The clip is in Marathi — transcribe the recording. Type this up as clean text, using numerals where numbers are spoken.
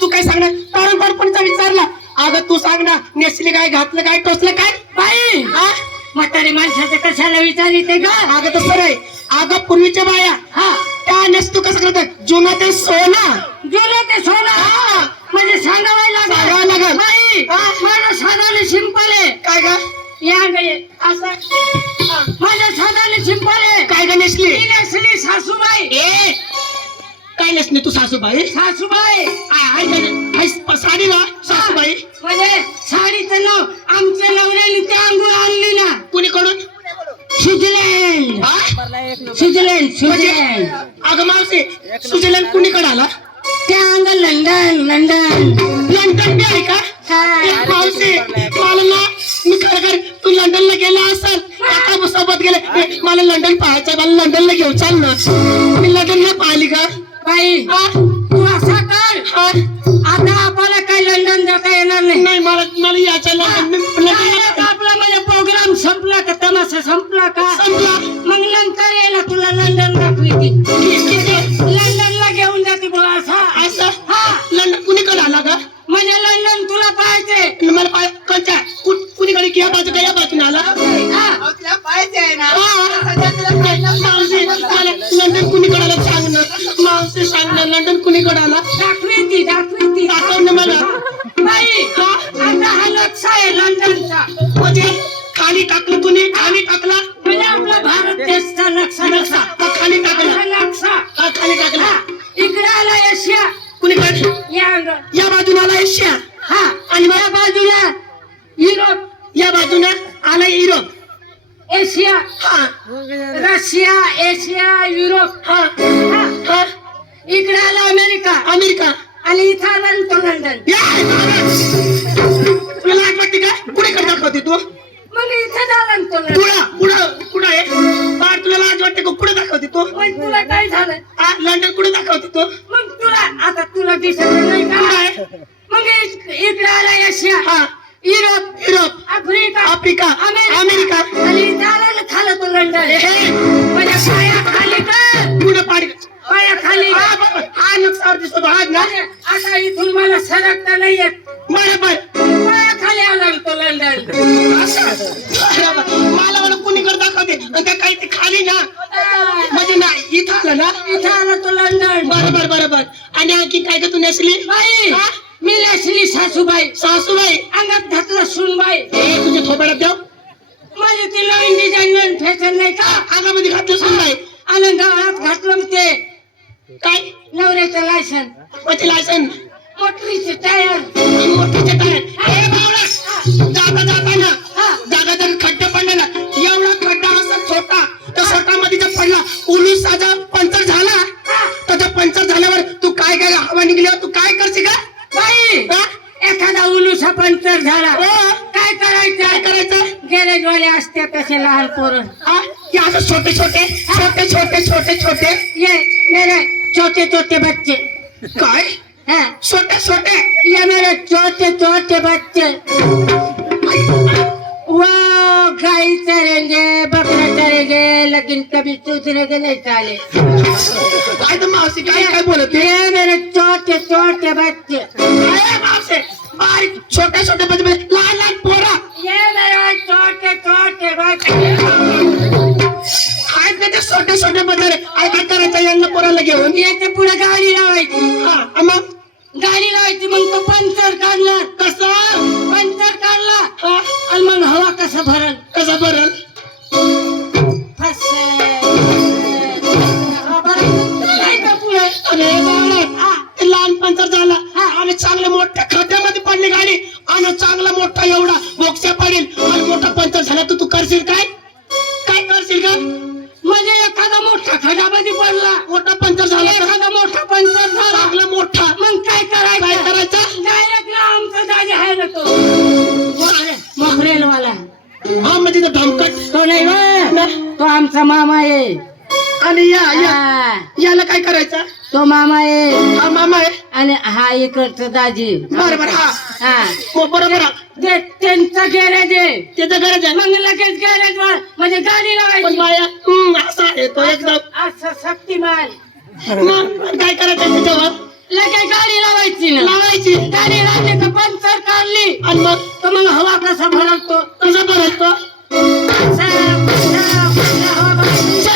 तू काय सांगणार कारण बाळपणचा विचारला अगं तू सांग ना नेसली काय घातलं काय टोचलं काय बाई म्हातारी माणसाचं कशाला विचारिते ग अगं तसं नाही अगं पूर्वीच्या बाया त्या नेसतू कसं करतात जुनं ते सोनं गेलं ते सोनं म्हणजे सांगावं लागल बाई माझं साधाने सिंपल आहे काय ग या गे असं माझं साधाने सिंपल आहे काय ग नेसली नेसली सासूबाई काय नेसली तू सासूबाई सासूबाई साडी ना सासूबाई म्हणजे साडीचं नाव आमच्या नवऱ्याने त्या अंघोळ आणली ना कुणीकडून स्वित्झर्लंड अगं मावशी स्वित्झर्लंड कुणीकडे आला त्या अंग लंडन लंडन लंडन बी आहे का मावशी मला ना मी खरं तू लंडनला गेला असेल आता सोबत गेले मला लंडन पाहायचं मला लंडनला घेऊन चाल ना मी लंडनला पाहिली का बाई तू असा कर आता आपल्याला काही लंडन जाता येणार नाही मला याच्या आपला माझा प्रोग्राम संपला का तमाशा संपला का मग नंतर यायला तुला लंडन दाखवी लंडनला घेऊन जाते बोला असं लंडन कुणीकडे आला का म्हणजे लंडन तुला पाहायचंय मला कोणत्या कुणीकडे या बाजू का या बाजूने आला लंडन कुणीकडे आला सांग ना मावशी सांग ना लंडन कुणीकडे आला दाखवी दाखव ना मला बाई आता हा नक्षा आहे लंडनचा म्हणजे खाली टाकलं तुम्ही खाली टाकला म्हणजे आपला भारत देशचा नक्षा खाली टाकला नक्षा खाली टाकला इकडे आला एशिया कुणीकडे या बाजूला आला एशिया आणि या बाजूला युरोप या बाजूला आला Europe Asia Russia Asia Europe इकडे आला अमेरिका आणि इथं आला तो लंडन तुला लाज वाटते का कुणीकडे दाखवते तू मग इथं आला तो लंडन कुठं आहे बाळ तुला लाज वाटते का कुठे दाखवते तू मग तुला काय झालं लंडन कुठे दाखवते तू मग तुला दिसत नाही का मग इकडे आला एशिया युरोप आफ्रिका अमेरिका आणि इथं आला खाला तो लंडन माझ्या पाया खाली का पुढे पाडी पाया खाली हा नक्षावर दिसतो हा ना आता इथून मला सरकता नाही येत बरोबर पाया खाली आला तो लंडन मला कुणीकडे दाखवते आणि काही ते खाली ना म्हणजे ना इथं आला तो लंडन बरोबर आणि आणखी काय का तू नेसली बाई मी नेसली सासूबाई अंगात घातलं सुनबाई तुझ्या थोपाड्यात द्याव माझे ते नवीन डिझाईन फॅशन नाही का अंगामध्ये घातलं सुनबाई आणि गावात घातलं ते काय नवऱ्याचं लायसन लायसन मोटरीचे टायर जागा जर खड्डा पडला ना एवढा खड्डा असा छोटा त्या छोटामध्ये जर पडला उलूस साजा पंचर झाला तर पंचर झाल्यावर तू काय हवा निघल्यावर तू काय करशील का बाई एखादा उलूसा पंचर झाला काय करायचं गॅरेज वाले असते तसे लहान पोरं असं छोटे ये मेरे छोटे बच्चे काय छोटे ये मेरे छोटे बच्चे वो गाय चरेंगे बकरा चरेंगे लेकिन कभी सुधरेंगे नहीं साले काय तर मावशी काय बोलत ये मेरे छोटे बच्चे मावशी बारीक छोटे बच्चे लहान पोरा ये मेरे छोटे बच्चे आहेत ना ते छोटे बच्चे काय करायचं यांना पोराला घेऊन याच्या पुढे गाडी लावायची मग गाडी लावायची मग तो पंचर काढला पंचर काढला आणि मग हवा कसा भरल लहान पंचर झाला आणि चांगल्या मोठ्या खड्ड्यामध्ये पडली गाडी आणि चांगला मोठा एवढा बोक्सा पडेल आणि मोठा पंचर झाला तर तू करशील काय करशील का म्हणजे एखादा मोठा खड्ड्यामध्ये पडला मोठा पंचर झाला एखादा मोठा पंचर झाला चांगला मोठा मग काय करायचं करायचं आमचा मामा आहे. आणि हा, याला काय करायचं? तो मामा आहे हा मामा आहे. आणि हा इकडचं दाजी. बरोबर. हा हा, हो बरोबर. त्यांचं गॅरेज आहे. त्याचं गरज आहे. मग लगेच गॅरेज वर म्हणजे गाडी पण लावायची. बाया असा आहे तो एकदम. असं शक्तिमान. मग काय करायचं त्याच्यावर? लगेच गाडी लावायची ना. लावायची. गाडी लावली का पंचर काढली आणि मग तर मग हवा कसा भरतो. कसं भरतो? हवा भरायची.